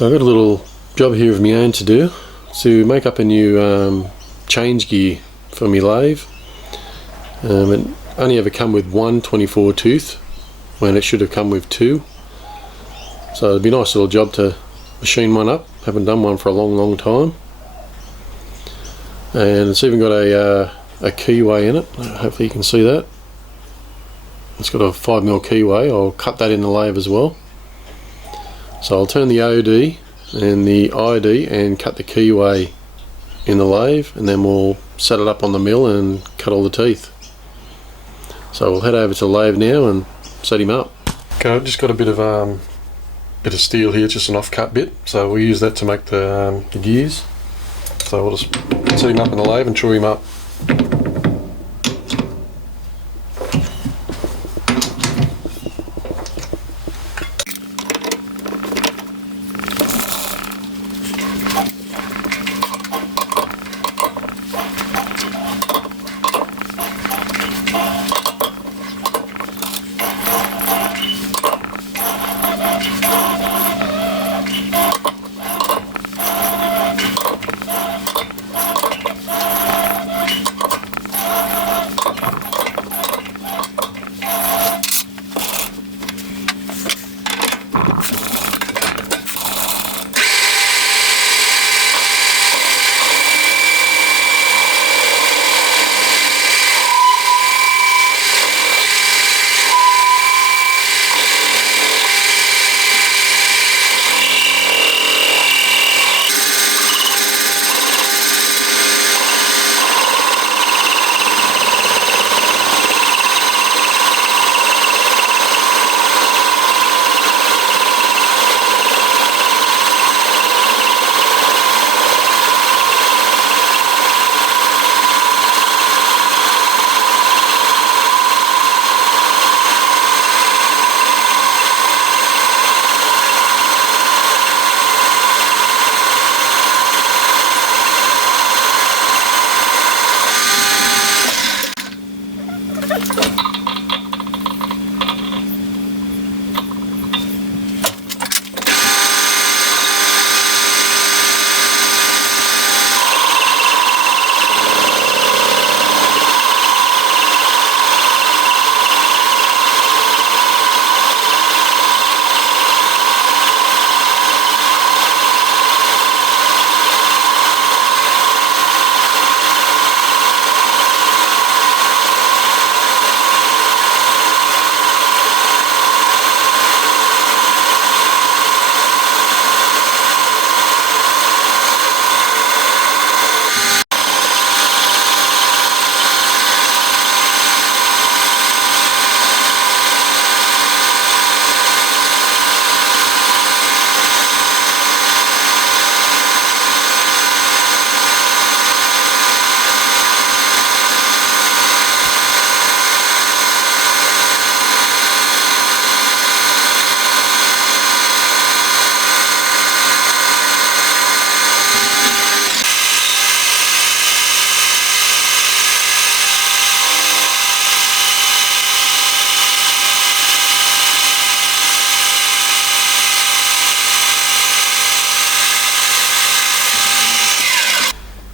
So I've got a little job here of my own to do to make up a new change gear for my lathe. It only ever come with one 24 tooth when it should have come with two. So it'd be a nice little job to machine one up. Haven't done one for a long time. And it's even got a keyway in it. Hopefully you can see that. It's got a 5mm keyway. I'll cut that in the lathe as well. So I'll turn the OD and the ID and cut the keyway in the lathe, and then we'll set it up on the mill and cut all the teeth. So we'll head over to the lathe now and set him up. Okay, I've just got a bit of steel here, just an off-cut bit, so we'll use that to make the gears. So we'll just set him up in the lathe and draw him up.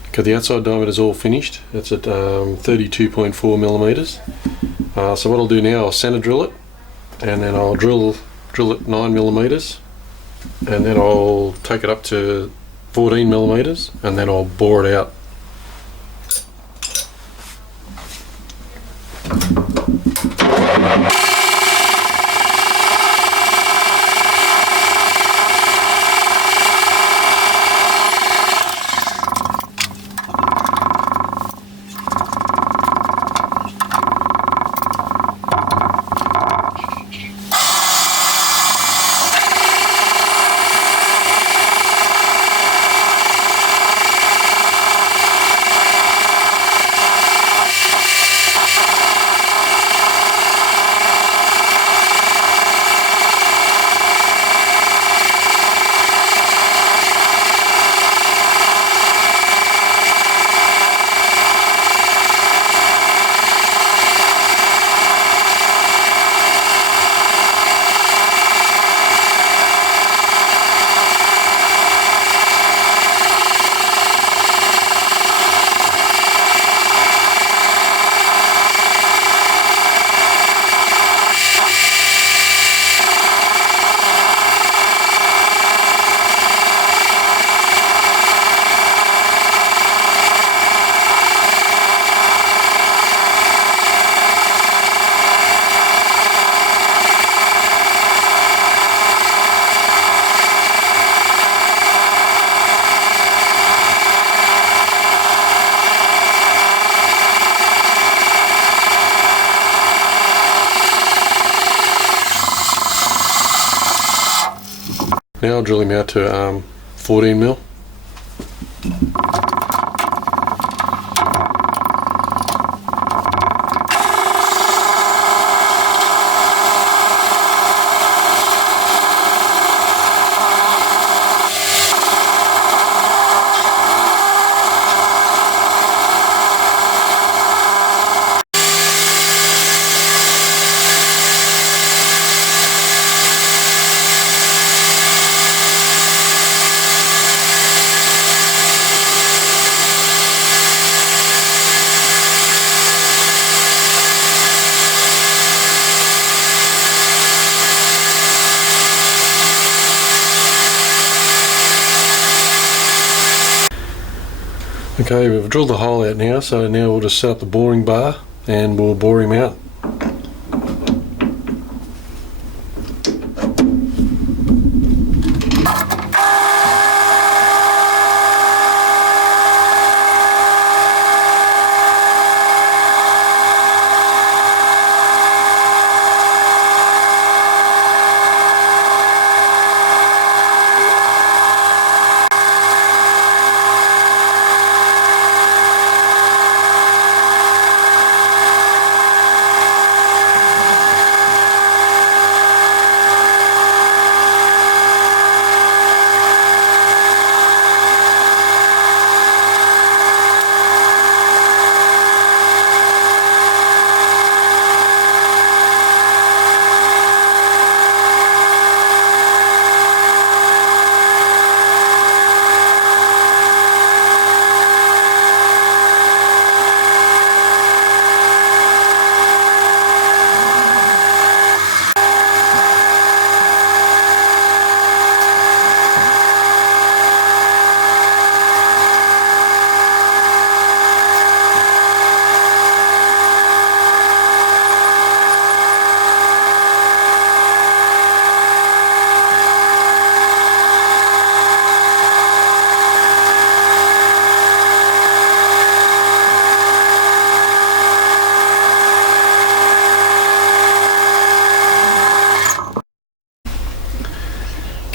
Okay, the outside diameter is all finished. It's at 32.4mm. So what I'll do now, I'll center drill it, and then I'll drill it 9mm, and then I'll take it up to 14mm, and then I'll bore it out. now. I'll drill him out to 14 mil. Okay, we've drilled the hole out now, so now we'll just set up the boring bar and we'll bore him out.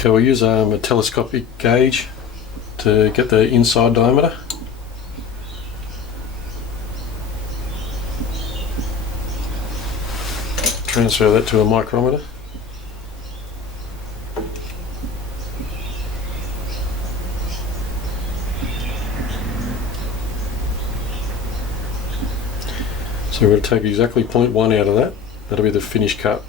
Okay, we'll use a telescopic gauge to get the inside diameter. Transfer that to a micrometer. So we're going to take exactly 0.1 out of that. That'll be the finished cut.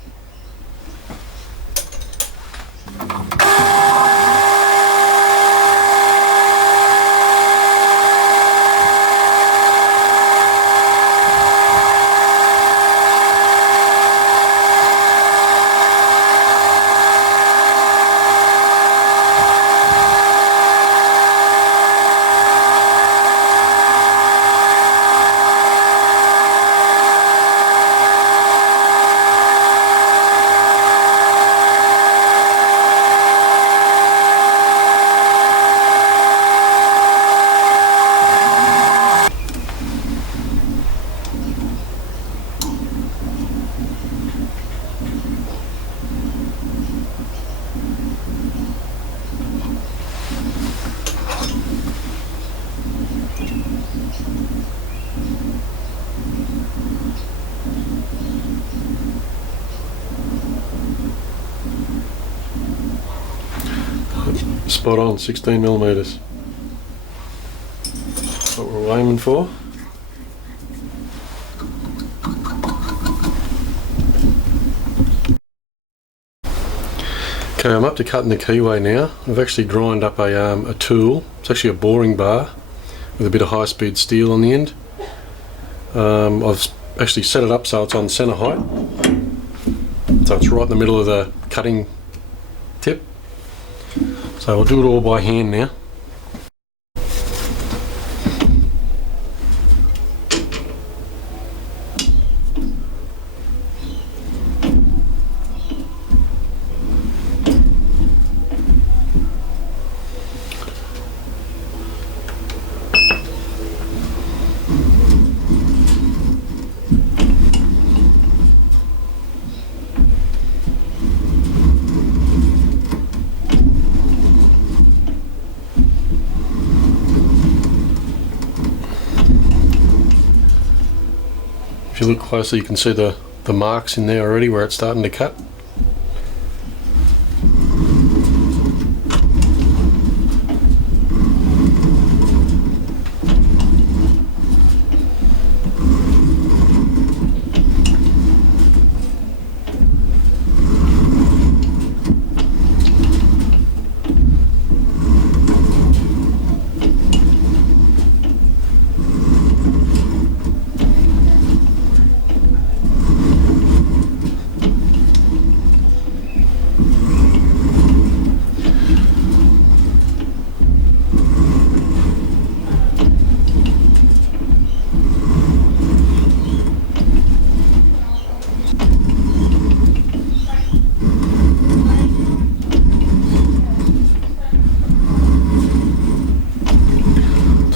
Spot on, 16 millimeters. That's what we're aiming for. Okay, I'm up to cutting the keyway now. I've actually droned up a tool. It's actually a boring bar with a bit of high-speed steel on the end. I've actually set it up so it's on center height. So it's right in the middle of the cutting tip. So I'll do it all by hand now. you look closely, you can see the marks in there already where it's starting to cut.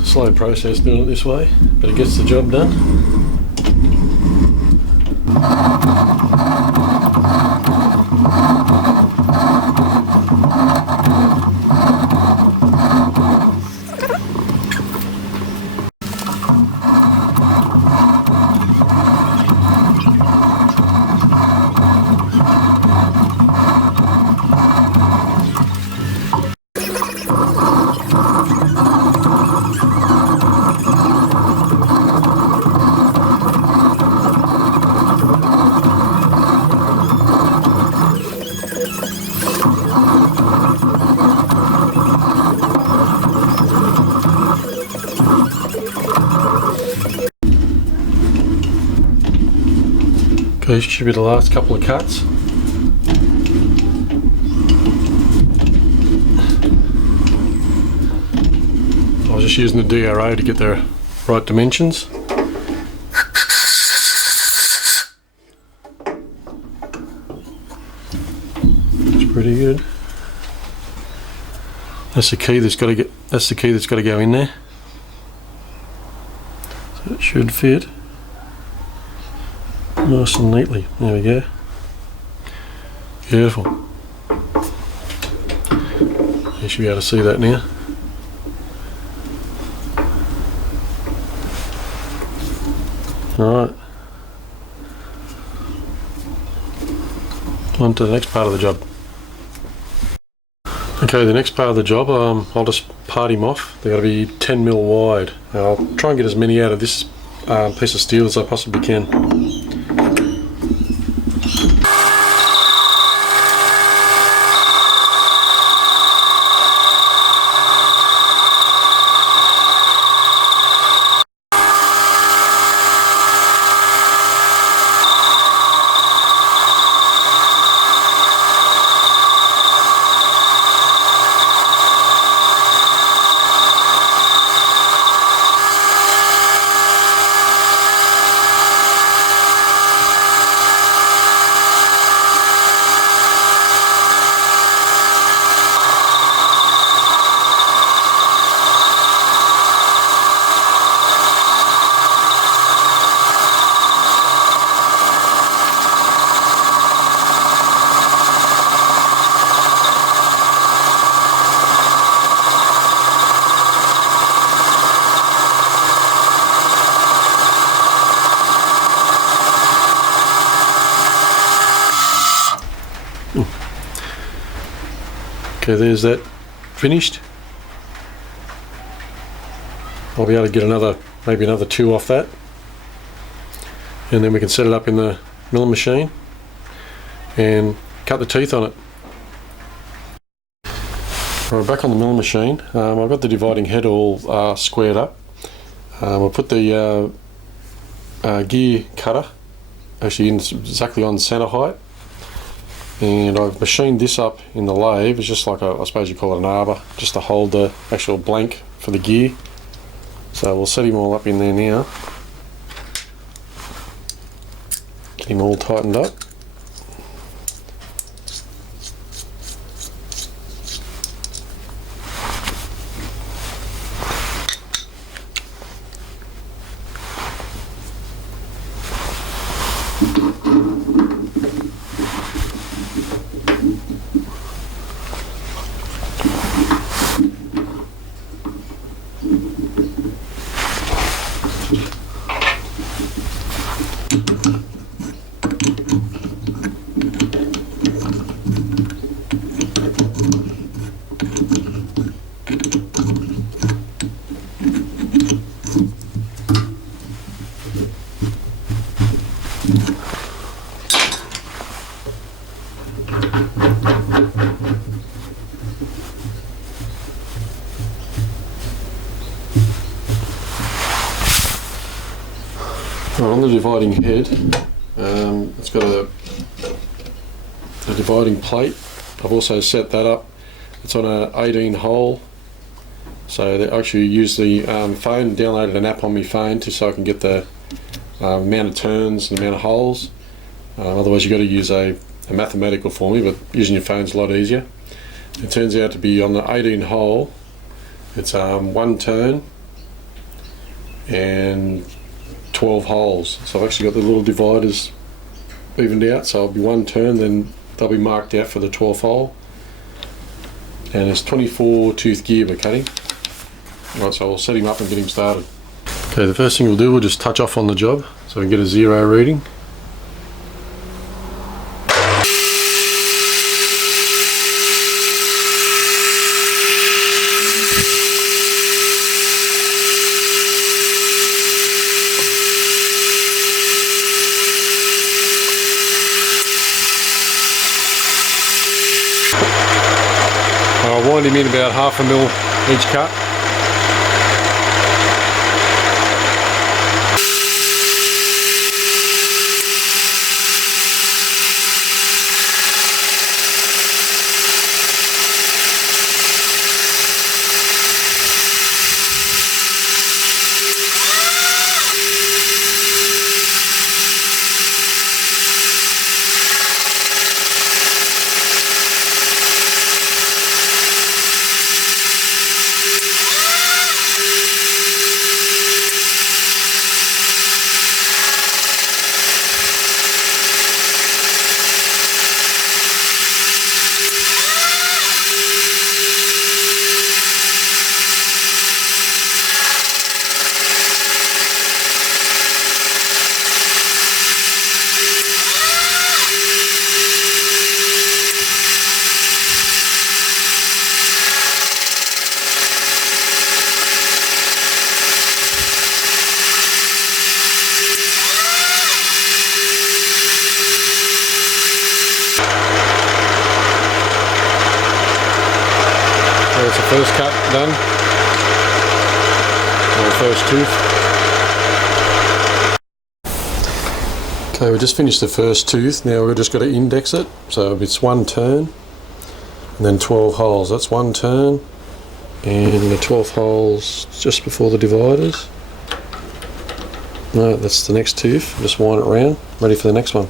Slow process doing it this way, but it gets the job done. Okay, should be the last couple of cuts. I was just using the DRO to get the right dimensions. It's pretty good. That's the key that's got to get. That's the key that's got to go in there. So it should fit nice and neatly. There we go. Beautiful. You should be able to see that now. Alright. On to the next part of the job. Okay, the next part of the job, I'll just part him off. They've got to be 10mm wide. I'll try and get as many out of this piece of steel as I possibly can. Okay, there's that finished. I'll be able to get maybe another 2 off that, and then we can set it up in the milling machine and cut the teeth on it. Alright, back on the milling machine. I've got the dividing head all squared up. I'll put the gear cutter actually exactly on center height. And I've machined this up in the lathe. It's just like I suppose you call it an arbor, just to hold the actual blank for the gear. So we'll set him all up in there now. Get him all tightened up. Right, on the dividing head, it's got a dividing plate. I've also set that up. It's on a 18 hole. So they actually use the phone, downloaded an app on my phone so I can get the amount of turns and the amount of holes. Otherwise you've got to use a mathematical formula, but using your phone's a lot easier. It turns out to be on the 18 hole, it's 1 turn and 12 holes. So I've actually got the little dividers evened out, so it'll be 1 turn, then they'll be marked out for the 12th hole. And it's 24 tooth gear we're cutting. Right, so I'll set him up and get him started. Okay, the first thing we'll do, we'll just touch off on the job so we can get a 0 reading. I'll wind him in about 1/2 mil each cut. There's the first cut done, or first tooth. Okay, we just finished the first tooth. Now we've just got to index it. So it's 1 turn and then 12 holes. That's 1 turn and the 12 holes just before the dividers. No, that's the next tooth. Just wind it around, ready for the next one.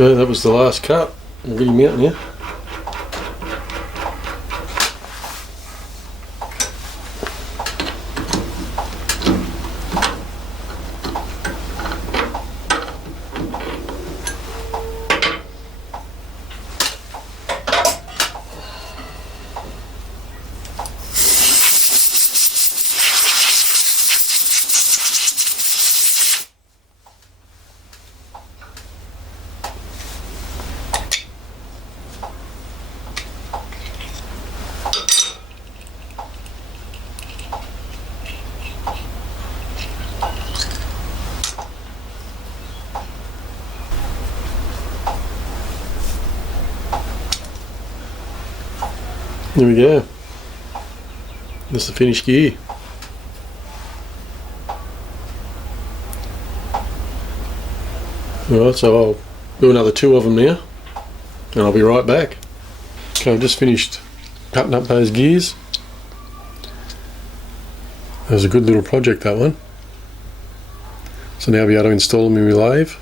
Okay, that was the last cut. We'll get him out now. There we go. That's the finished gear. Alright, so I'll do another 2 of them now and I'll be right back. Okay, I've just finished cutting up those gears. That was a good little project, that one. So now I'll be able to install them in my lathe.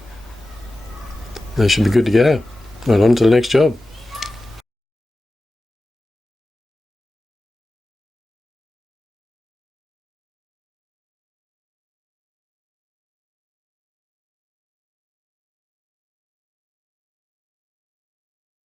They should be good to go. Right, on to the next job.